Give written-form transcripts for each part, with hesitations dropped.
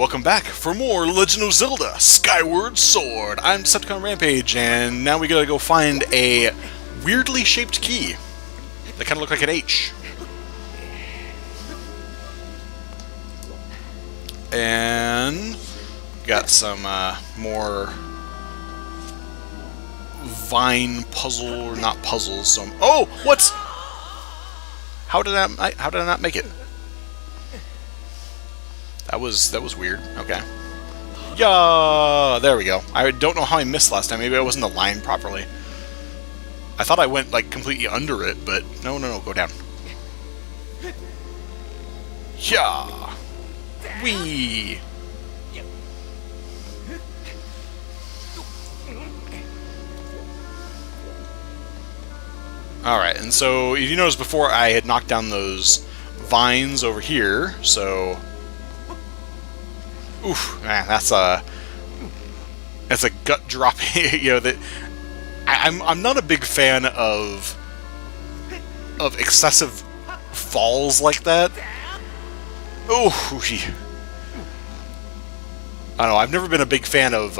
welcome back for more Legend of Zelda Skyward Sword. I'm Decepticon Rampage, and now we gotta go find a weirdly shaped key that kind of look like an H. And got some more vine puzzle, or not puzzles. Some what's? How did I not make it? That was weird. Okay. Yeah, there we go. I don't know how I missed last time. Maybe I wasn't aligned properly. I thought I went like completely under it, but no, go down. Yeah. Wee. Alright, and so if you notice before I had knocked down those vines over here, so oof, man, that's a gut dropping. You know that I'm not a big fan of excessive falls like that. Oh, I don't know. I've never been a big fan of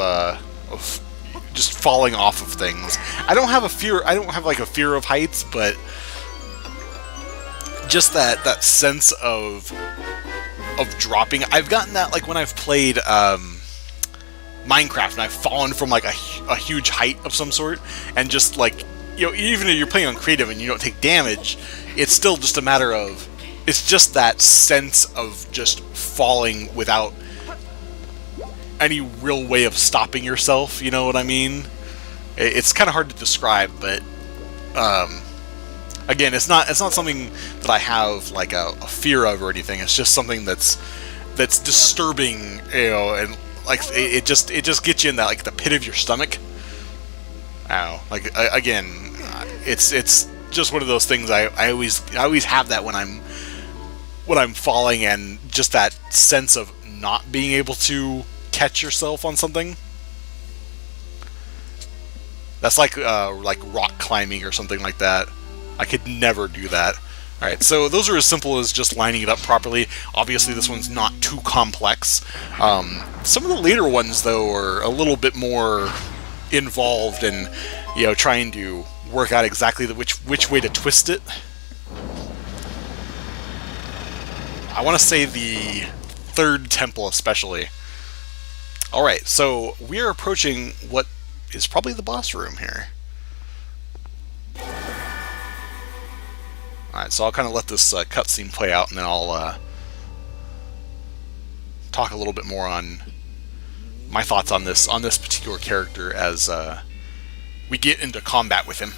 just falling off of things. I don't have a fear. I don't have like a fear of heights, but just that sense of dropping. I've gotten that like when I've played Minecraft and I've fallen from like a huge height of some sort, and just like, you know, even if you're playing on creative and you don't take damage, it's still just a matter of, it's just that sense of just falling without any real way of stopping yourself, you know what I mean? It's kind of hard to describe, but again, it's not something that I have like a fear of or anything. It's just something that's disturbing, you know, and like it just gets you in that like the pit of your stomach. I don't know, like again, it's just one of those things. I always have that when I'm falling, and just that sense of not being able to catch yourself on something. That's like rock climbing or something like that. I could never do that. Alright, so those are as simple as just lining it up properly. Obviously this one's not too complex. Some of the later ones, though, are a little bit more involved in, you know, trying to work out exactly which way to twist it. I want to say the third temple especially. Alright, so we are approaching what is probably the boss room here. Alright, so I'll kind of let this cutscene play out, and then I'll talk a little bit more on my thoughts on this particular character as we get into combat with him.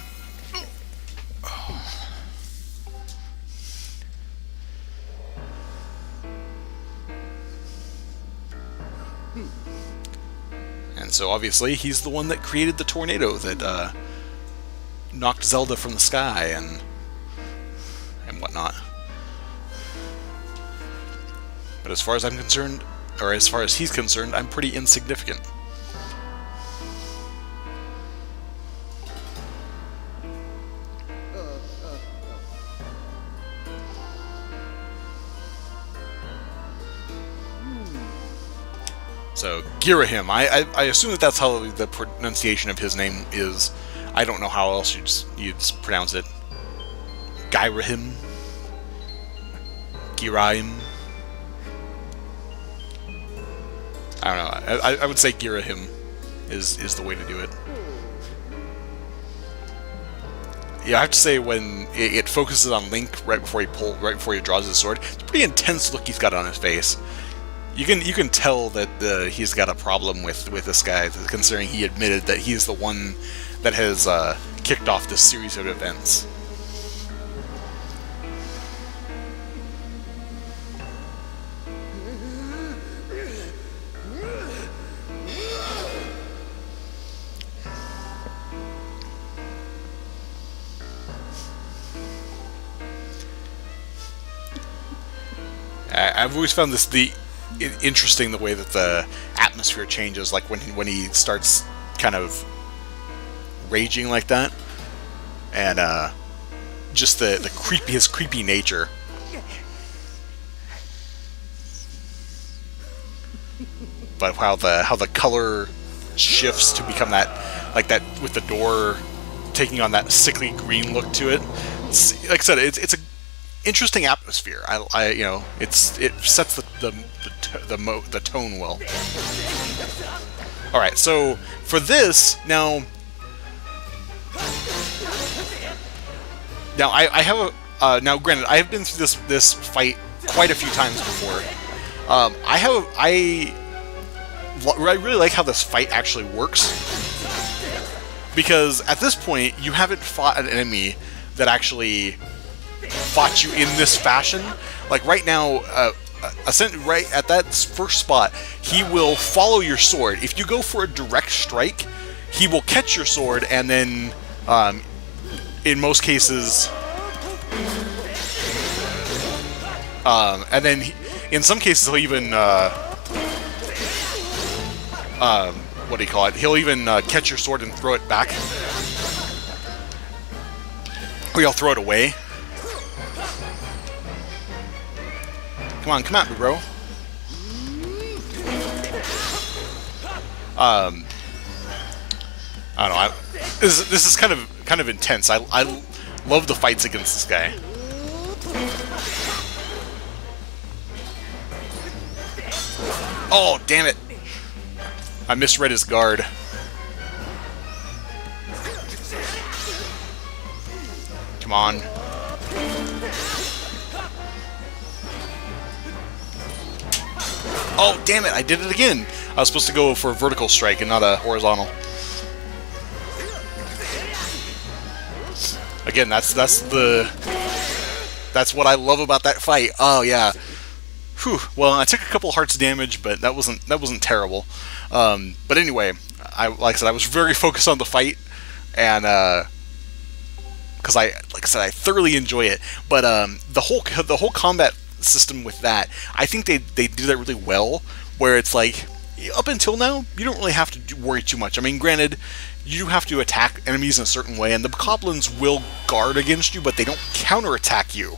And so obviously he's the one that created the tornado that knocked Zelda from the sky and whatnot. But as far as I'm concerned, or as far as he's concerned, I'm pretty insignificant. So, Girahim. I assume that's how the pronunciation of his name is. I don't know how else you'd pronounce it. Girahim? Girahim? I don't know. I would say Girahim is the way to do it. Yeah, I have to say, when it focuses on Link right before he draws his sword, it's a pretty intense look he's got on his face. You can tell that he's got a problem with this guy, considering he admitted that he's the one that has kicked off this series of events. I've always found this interesting, the way that the atmosphere changes, like when he starts kind of raging like that, and just his creepy nature. but how the color shifts to become that, like that with the door taking on that sickly green look to it. Like I said, it's a interesting atmosphere. It sets the tone well. All right, so for this now I have a now granted I have been through this fight quite a few times before. I really like how this fight actually works, because at this point you haven't fought an enemy that actually fought you in this fashion. Like right now, right at that first spot, he will follow your sword. If you go for a direct strike, he will catch your sword, and then in most cases, and then in some cases he'll even what do you call it? He'll even catch your sword and throw it back, or he'll throw it away. Come at me, bro. I don't know. This is kind of intense. I love the fights against this guy. Oh, damn it! I misread his guard. Come on. Oh, damn it, I did it again. I was supposed to go for a vertical strike and not a horizontal. Again, that's what I love about that fight. Oh yeah. Whew. Well, I took a couple hearts damage, but that wasn't terrible. But anyway, like I said, I was very focused on the fight, and because I thoroughly enjoy it. But the whole combat system with that, I think they do that really well, where it's like, up until now, you don't really have to worry too much. I mean, granted, you have to attack enemies in a certain way, and the goblins will guard against you, but they don't counterattack you.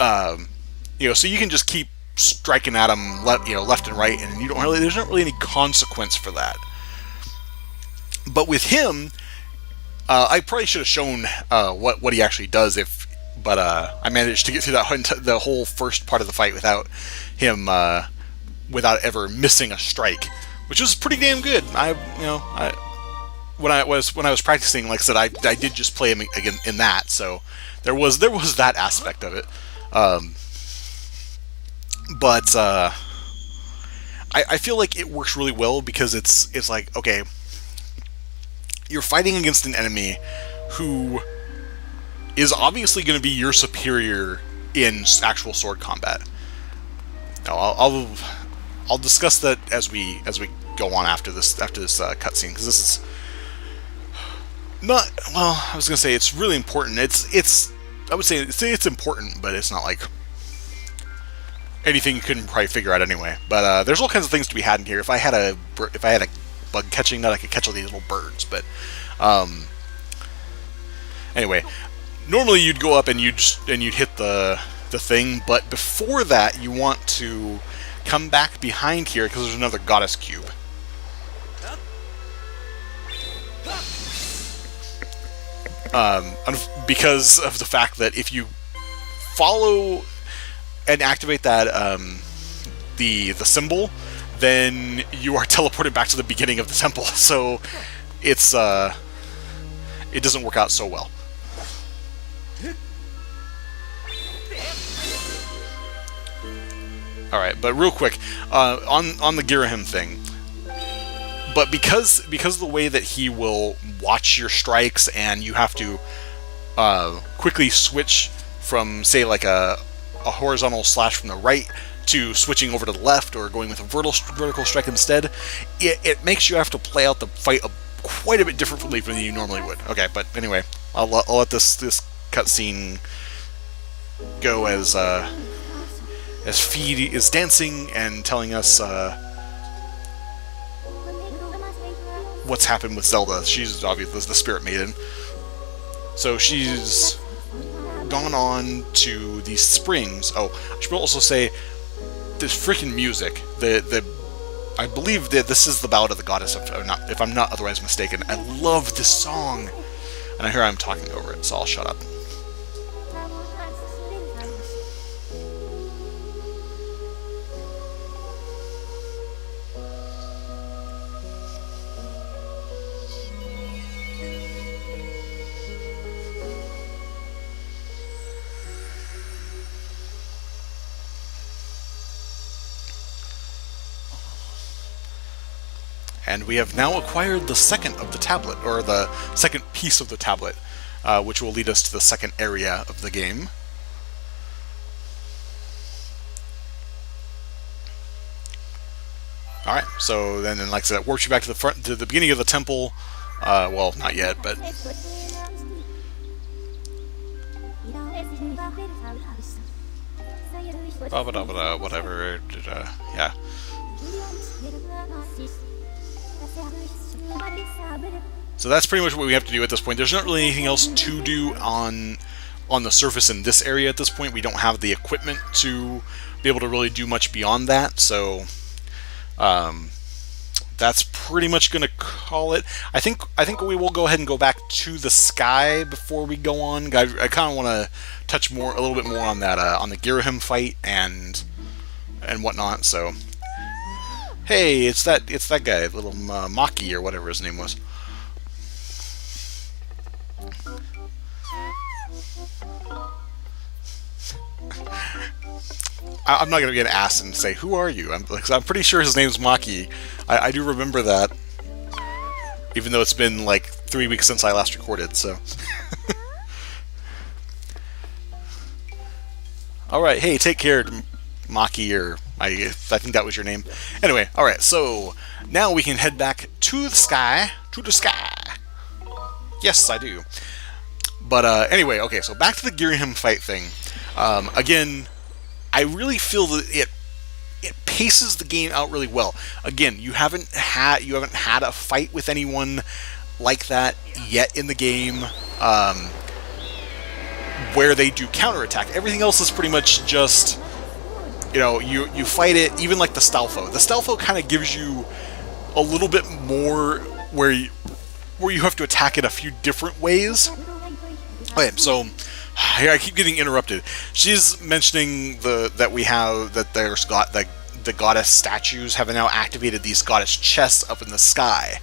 So you can just keep striking at them, left and right, and there's not really any consequence for that. But with him, I probably should have shown what he actually does, but I managed to get through the whole first part of the fight without him, without ever missing a strike, which was pretty damn good. When I was practicing, like I said, I did just play him again in that, so there was that aspect of it. But I feel like it works really well, because it's like, okay, you're fighting against an enemy who is obviously going to be your superior in actual sword combat. Now, I'll discuss that as we go on after this cutscene, because this is not, well, I was going to say it's really important. I would say it's important, but it's not like anything you couldn't probably figure out anyway. But there's all kinds of things to be had in here. If I had a bug catching net, I could catch all these little birds. But anyway, normally you'd go up and you'd hit the thing, but before that you want to come back behind here, because there's another goddess cube. Because of the fact that if you follow and activate that the symbol, then you are teleported back to the beginning of the temple. So it doesn't work out so well. All right, but real quick on the Girahim thing. But because of the way that he will watch your strikes, and you have to quickly switch from, say, like a horizontal slash from the right to switching over to the left, or going with a vertical strike instead, it makes you have to play out the fight quite a bit differently than you normally would. Okay, but anyway, I'll let this cutscene go as Feed is dancing and telling us what's happened with Zelda. She's obviously the Spirit Maiden. So she's gone on to these springs. Oh, I should also say, this freaking music. The I believe that this is the Ballad of the Goddess, if I'm not otherwise mistaken. I love this song, and I hear I'm talking over it, so I'll shut up. And we have now acquired the second of the tablet, or the second piece of the tablet, which will lead us to the second area of the game. Alright, so then, like I said, it warps you back to the front, to the beginning of the temple. Well, not yet, but... whatever, yeah. So that's pretty much what we have to do at this point. There's not really anything else to do on the surface in this area at this point. We don't have the equipment to be able to really do much beyond that, so that's pretty much going to call it. I think we will go ahead and go back to the sky before we go on. I kind of want to touch a little bit more on that on the Girahim fight and whatnot. So hey, it's that guy, little Maki or whatever his name was. I'm not going to be an ass and say, who are you? I'm pretty sure his name's Maki. I do remember that. Even though it's been like 3 weeks since I last recorded, so. Alright, hey, take care, Maki, or I think that was your name. Anyway, alright, so now we can head back to the sky. To the sky. Yes, I do. But anyway, okay, so back to the Girahim fight thing. Again, I really feel that it paces the game out really well. Again, you haven't had a fight with anyone like that yet in the game, where they do counterattack. Everything else is pretty much just, you fight it. Even like the Stalfo. The Stalfo kind of gives you a little bit more where you have to attack it a few different ways. Okay, so I keep getting interrupted. She's mentioning that there's the goddess statues have now activated these goddess chests up in the sky.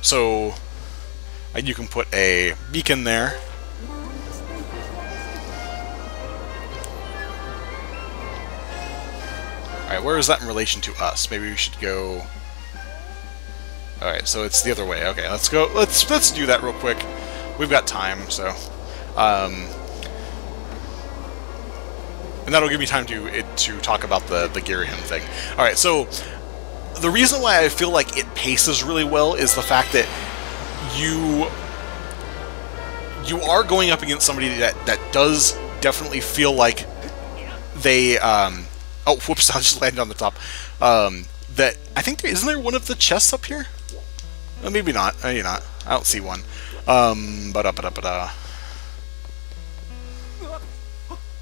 So you can put a beacon there. Alright, where is that in relation to us? Maybe we should go... Alright, so it's the other way. Okay, let's go. Let's do that real quick. We've got time, so... and that'll give me time to talk about the Girahim thing. Alright, so the reason why I feel like it paces really well is the fact that you are going up against somebody that does definitely feel like they... oh, whoops, I just landed on the top. That, I think, isn't there one of the chests up here? Maybe not. Maybe not. I don't see one.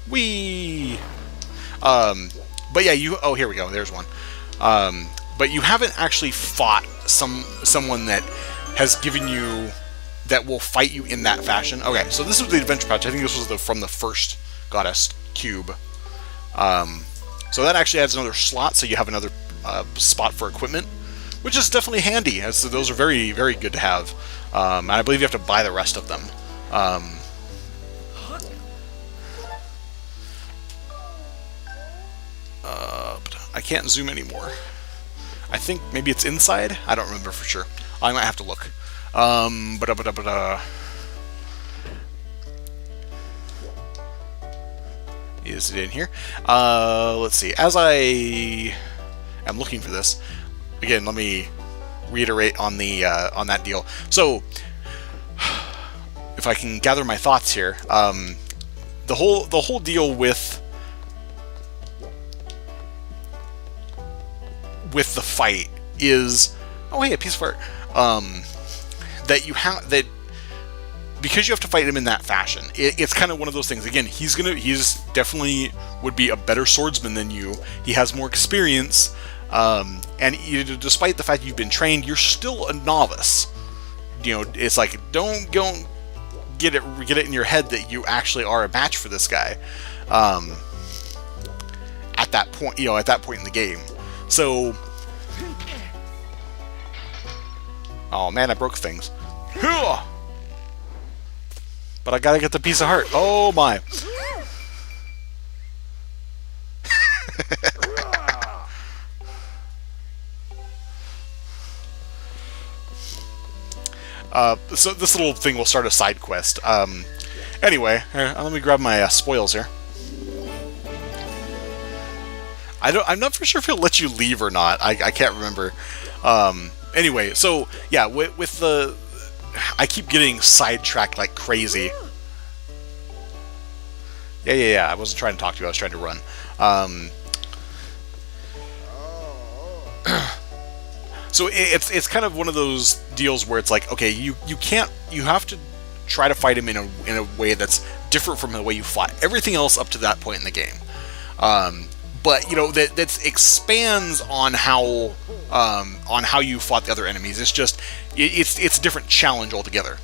Whee! But yeah, oh, here we go. There's one. But you haven't actually fought someone that has given you, that will fight you in that fashion. Okay, so this is the adventure pouch. I think this was from the first goddess cube. So that actually adds another slot, so you have another spot for equipment, which is definitely handy, as those are very, very good to have. And I believe you have to buy the rest of them. I can't zoom anymore. I think maybe it's inside? I don't remember for sure. I might have to look. Is it in here? Let's see. As I am looking for this, again, let me reiterate on the on that deal. So, if I can gather my thoughts here, the whole deal with the fight is, oh hey, a piece of art, that you have that. Because you have to fight him in that fashion, it's kind of one of those things. Again, he's definitely would be a better swordsman than you. He has more experience, And despite the fact you've been trained, you're still a novice. It's like, don't get it in your head that you actually are a match for this guy. At that point, in the game. So, oh man, I broke things. But I gotta get the piece of heart. Oh my. So this little thing will start a side quest. Anyway, let me grab my spoils here. I'm not for sure if he'll let you leave or not. I can't remember. Anyway, so yeah, with the, I keep getting sidetracked like crazy. Yeah. I wasn't trying to talk to you. I was trying to run. So it's kind of one of those deals where it's like, okay, you have to try to fight him in a way that's different from the way you fought everything else up to that point in the game. But that expands on how you fought the other enemies. It's just it's a different challenge altogether.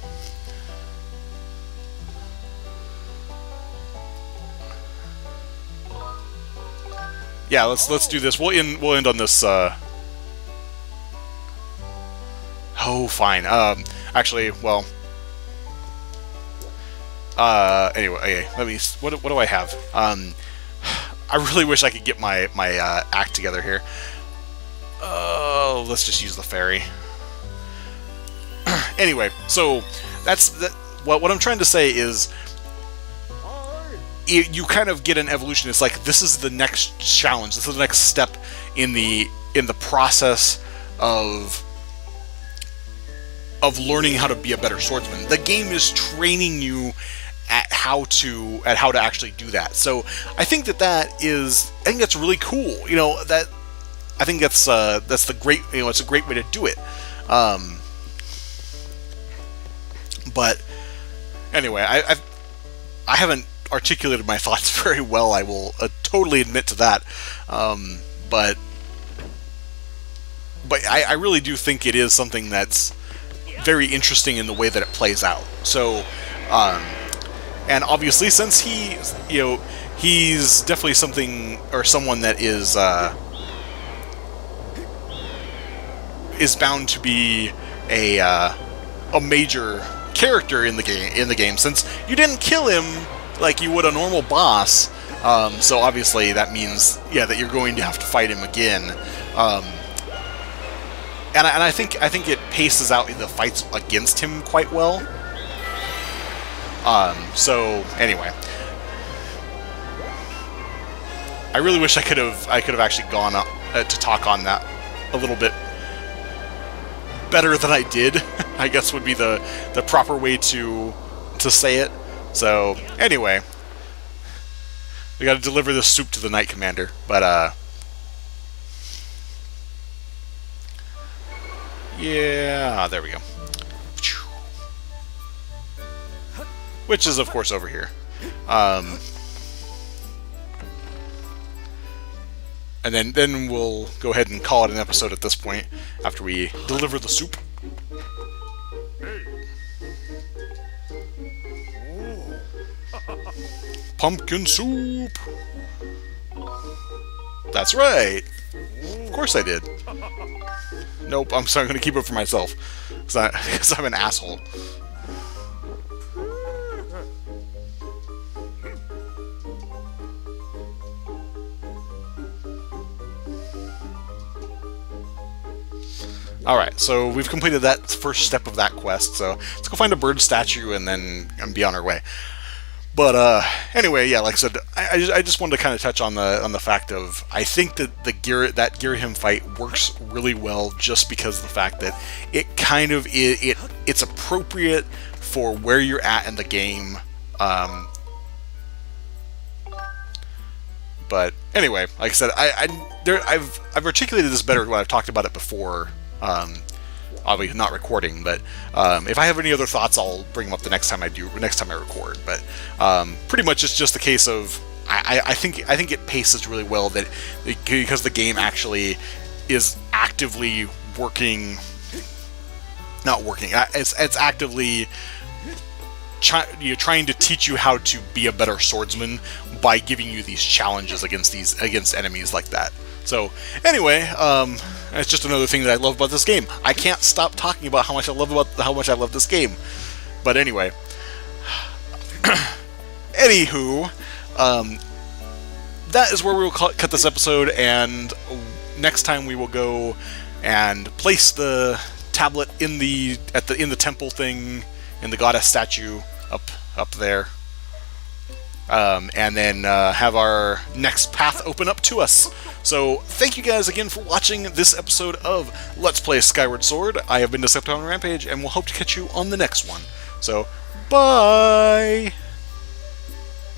Yeah, let's do this. We'll end on this. Oh, fine. Actually, well. Anyway, okay, let me. What do I have? I really wish I could get my act together here. Let's just use the ferry. Anyway, so that's that. What I'm trying to say is, you kind of get an evolution. It's like, this is the next challenge. This is the next step in the process of learning how to be a better swordsman. The game is training you at how to actually do that. So I think that's really cool. I think that's the great, it's a great way to do it. But anyway, I haven't articulated my thoughts very well. I will totally admit to that. But I really do think it is something that's very interesting in the way that it plays out. So, and obviously, since he's definitely someone that is bound to be a major character in the game, since you didn't kill him like you would a normal boss. So obviously that means, that you're going to have to fight him again. And I think it paces out the fights against him quite well. So anyway, I really wish I could have actually gone up to talk on that a little bit better than I did. I guess would be the proper way to say it. So anyway, we got to deliver this soup to the Knight Commander, but yeah, there we go. Which is, of course, over here. And then we'll go ahead and call it an episode at this point, after we deliver the soup. Pumpkin soup! That's right! Of course I did. Nope, I'm sorry, I'm going to keep it for myself. Because I'm an asshole. Alright, so we've completed that first step of that quest, so let's go find a bird statue and then be on our way. But anyway, yeah, like I said, I just wanted to kind of touch on the fact of, I think that that Girahim fight works really well just because of the fact that it kind of it's appropriate for where you're at in the game. But anyway, like I said, I've articulated this better when I've talked about it before. Obviously not recording, but if I have any other thoughts, I'll bring them up the next time I record. But pretty much it's just a case of I think it paces really well, that because the game actually is actively working, not working, it's actively trying to teach you how to be a better swordsman by giving you these challenges against enemies like that. So anyway, it's just another thing that I love about this game. I can't stop talking about how much I love this game. But anyway, anywho, that is where we will cut this episode, and next time we will go and place the tablet in the temple thing, in the goddess statue up there, and then have our next path open up to us. So thank you guys again for watching this episode of Let's Play Skyward Sword. I have been Decepticon Rampage, and we'll hope to catch you on the next one. So bye.